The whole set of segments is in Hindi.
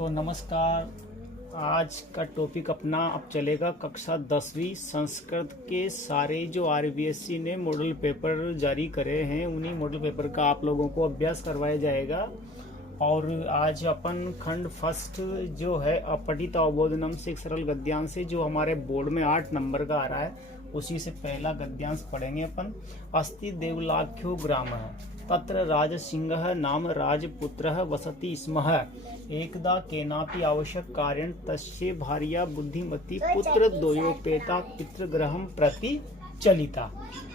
तो नमस्कार। आज का टॉपिक अपना अब चलेगा कक्षा 10वीं संस्कृत के सारे जो आरबीएसई ने मॉडल पेपर जारी करे हैं उन्हीं मॉडल पेपर का आप लोगों को अभ्यास करवाया जाएगा। और आज अपन खंड फर्स्ट जो है अपठित अवबोधनम से एक सरल गद्यांश से जो हमारे बोर्ड में 8 नंबर का आ रहा है उसी से पहला गद्यांश पढ़ेंगे अपन। अस्ति देवलाख्यो ग्रामः तत्र राजसिंहः नाम राजपुत्रः वसति स्म। एकदा केनापि आवश्यक कार्येण तस्य भार्या बुद्धिमती पुत्रद्वयोपेता पितृगृहं प्रति चलिता।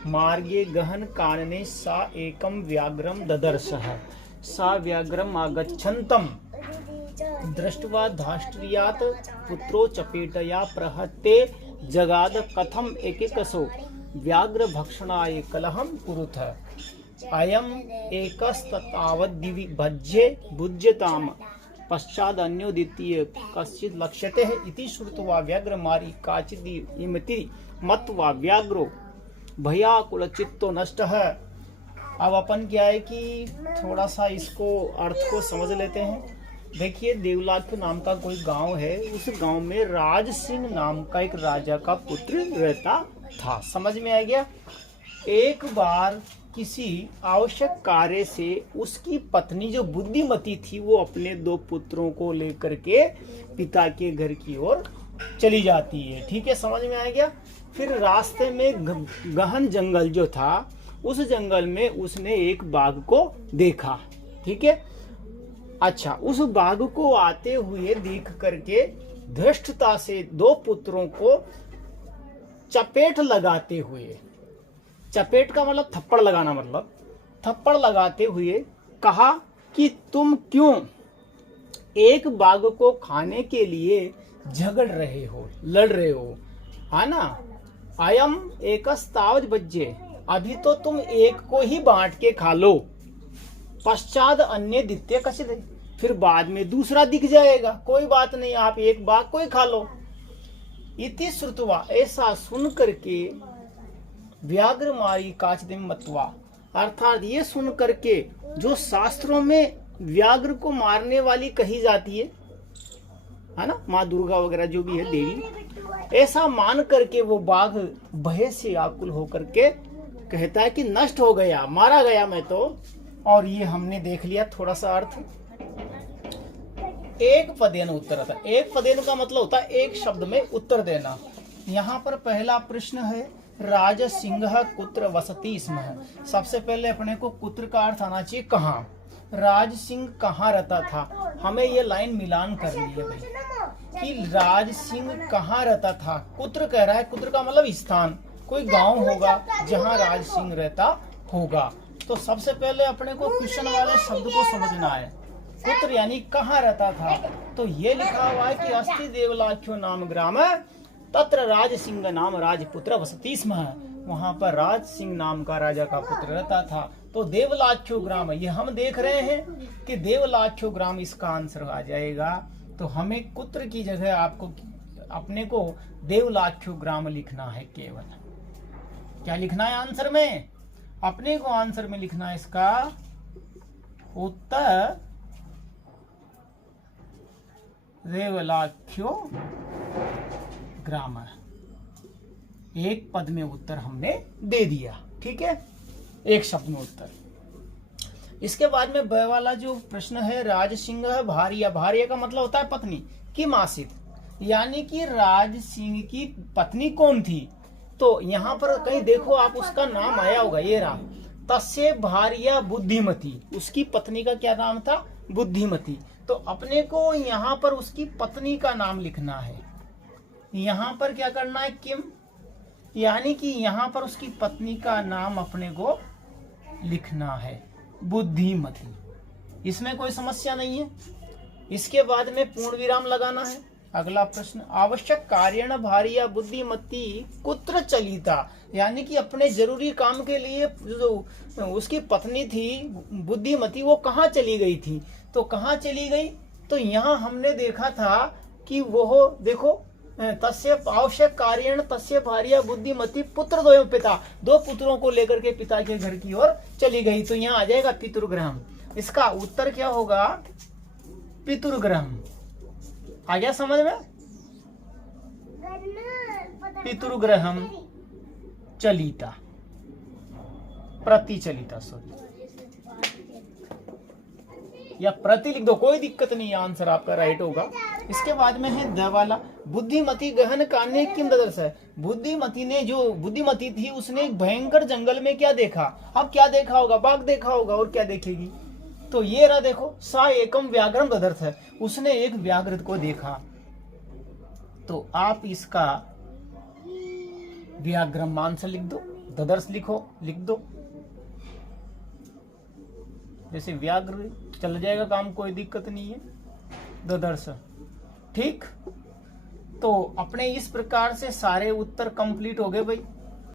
मार्गे गहन कानने सा एकं व्याघ्रं ददर्शः। सा व्याघ्रम् आगच्छन्तं दृष्ट्वा धाष्ट्रियात् पुत्रो चपेटया प्रहते जगाद कथम एकैकसो व्याघ्र भक्षणाय कलहं कुरुथ। अयम् एकस्ततावद्दिवि भज्ये भुज्यताम् पश्चादन्यो द्वितीय कश्चित् लक्ष्यते इति श्रुत्वा व्याघ्रमारी काचिदिमति मत्वा व्याघ्रो भयाकुलचित्तो नष्टः। अब अपन क्या है कि थोड़ा सा इसको अर्थ को समझ लेते हैं। देखिए, देवलाख्य नाम का कोई गांव है, उस गांव में राज सिंह नाम का एक राजा का पुत्र रहता था। समझ में आ गया। एक बार किसी आवश्यक कार्य से उसकी पत्नी जो बुद्धिमती थी वो अपने 2 पुत्रों को लेकर के पिता के घर की ओर चली जाती है। ठीक है, समझ में आ गया। फिर रास्ते में गहन जंगल जो था उस जंगल में उसने एक बाघ को देखा। ठीक है, अच्छा, उस बाघ को आते हुए देख करके धृष्टता से 2 पुत्रों को चपेट लगाते हुए, चपेट का मतलब थप्पड़ लगाना, मतलब थप्पड़ लगाते हुए कहा कि तुम क्यों एक बाघ को खाने के लिए झगड़ रहे हो, लड़ रहे हो, है ना। अयम एकस्तावज बज्जे, अभी तो तुम एक को ही बांट के खा लो, पश्चात अन्य द्वितीय कश्चित्, फिर बाद में दूसरा दिख जाएगा, कोई बात नहीं, आप एक बाघ को ही खा लो। इति श्रुत्वा, ऐसा सुन करके व्याघ्र मारी काचिदिम मत्वा, अर्थात ये सुन करके जो शास्त्रों में व्याघ्र को मारने वाली कही जाती है ना, माँ दुर्गा वगैरह जो भी है देवी, ऐसा मान करके वो बाघ भय से आकुल होकर के कहता है कि नष्ट हो गया, मारा गया मैं तो। और ये हमने देख लिया थोड़ा सा अर्थ। एक पदेन उत्तर था। एक पदेन का मतलब होता है एक शब्द में उत्तर देना। यहाँ पर पहला प्रश्न है राज सिंह कुत्र वसति स्म। सबसे पहले अपने को कुत्र का अर्थ आना चाहिए कहाँ। राज सिंह कहाँ रहता था, हमें ये लाइन मिलान करनी है भाई कि राज सिंह कहाँ रहता था। कुत्र कह रहा है, कुत्र का मतलब स्थान, कोई गांव होगा जहाँ राज सिंह रहता होगा। तो सबसे पहले अपने को क्वेश्चन वाले शब्द को समझना है। पुत्र यानी कहाँ रहता था, तो ये लिखा हुआ है कि अस्ति देवलाख्यो नाम ग्राम तत्र राज सिंह नाम राजपुत्र वसति स्म। वहां पर राज सिंह नाम का राजा का पुत्र रहता था। तो देवलाख्यो ग्राम, ये हम देख रहे हैं कि देवलाख्यो ग्राम इसका आंसर आ जाएगा। तो हमें कुत्र की जगह आपको अपने को देवलाख्यो ग्राम लिखना है। केवल क्या लिखना है आंसर में, अपने को आंसर में लिखना है इसका उत्तर देवलाख्यो ग्राम। एक पद में उत्तर हमने दे दिया। ठीक है, एक शब्द में उत्तर। इसके बाद में ब वाला जो प्रश्न है, राज सिंह भार्या, भार्या का मतलब होता है पत्नी की मासित, यानी कि राज सिंह की पत्नी कौन थी। तो यहाँ पर कहीं देखो आप उसका नाम आया होगा, ये रहा, तस्य भार्या बुद्धिमती, उसकी पत्नी का क्या नाम था, बुद्धिमती। तो अपने को यहाँ पर उसकी पत्नी का नाम लिखना है। यहाँ पर क्या करना है, किम, यानी कि यहाँ पर उसकी पत्नी का नाम अपने को लिखना है बुद्धिमती। इसमें कोई समस्या नहीं है। इसके बाद में पूर्ण विराम लगाना है। अगला प्रश्न, आवश्यक कार्येण भार्या बुद्धिमती कुत्र चलिता, यानी कि अपने जरूरी काम के लिए जो उसकी पत्नी थी बुद्धिमती वो कहाँ चली गई थी। तो कहाँ चली गई, तो यहाँ हमने देखा था कि वो देखो तस्य आवश्यक कार्येण तस्य भार्या बुद्धिमती पुत्र द्वयों पिता, 2 पुत्रों को लेकर के पिता के घर की ओर चली गई। तो यहाँ आ जाएगा पितृगृहम। इसका उत्तर क्या होगा, पितृगृहम। आ गया समझ में? पितृग्रहम चलिता, प्रतिचलिता, सॉरी, या प्रति लिख दो, कोई दिक्कत नहीं है, आंसर आपका राइट होगा। इसके बाद में है द वाला, बुद्धिमती गहन कान्य किम ददर्श है। बुद्धिमती ने, जो बुद्धिमती थी, उसने एक भयंकर जंगल में क्या देखा? अब क्या देखा होगा? बाघ देखा होगा, और क्या देखेगी? तो ये रहा, देखो, सा एकम व्याघ्रम ददर्श है, उसने एक व्याघ्र को देखा। तो आप इसका व्याघ्रम आंसर लिख दो, ददर्श लिख दो, जैसे व्याघ्र चल जाएगा काम, कोई दिक्कत नहीं है, ददर्श। ठीक, तो अपने इस प्रकार से सारे उत्तर कंप्लीट हो गए भाई।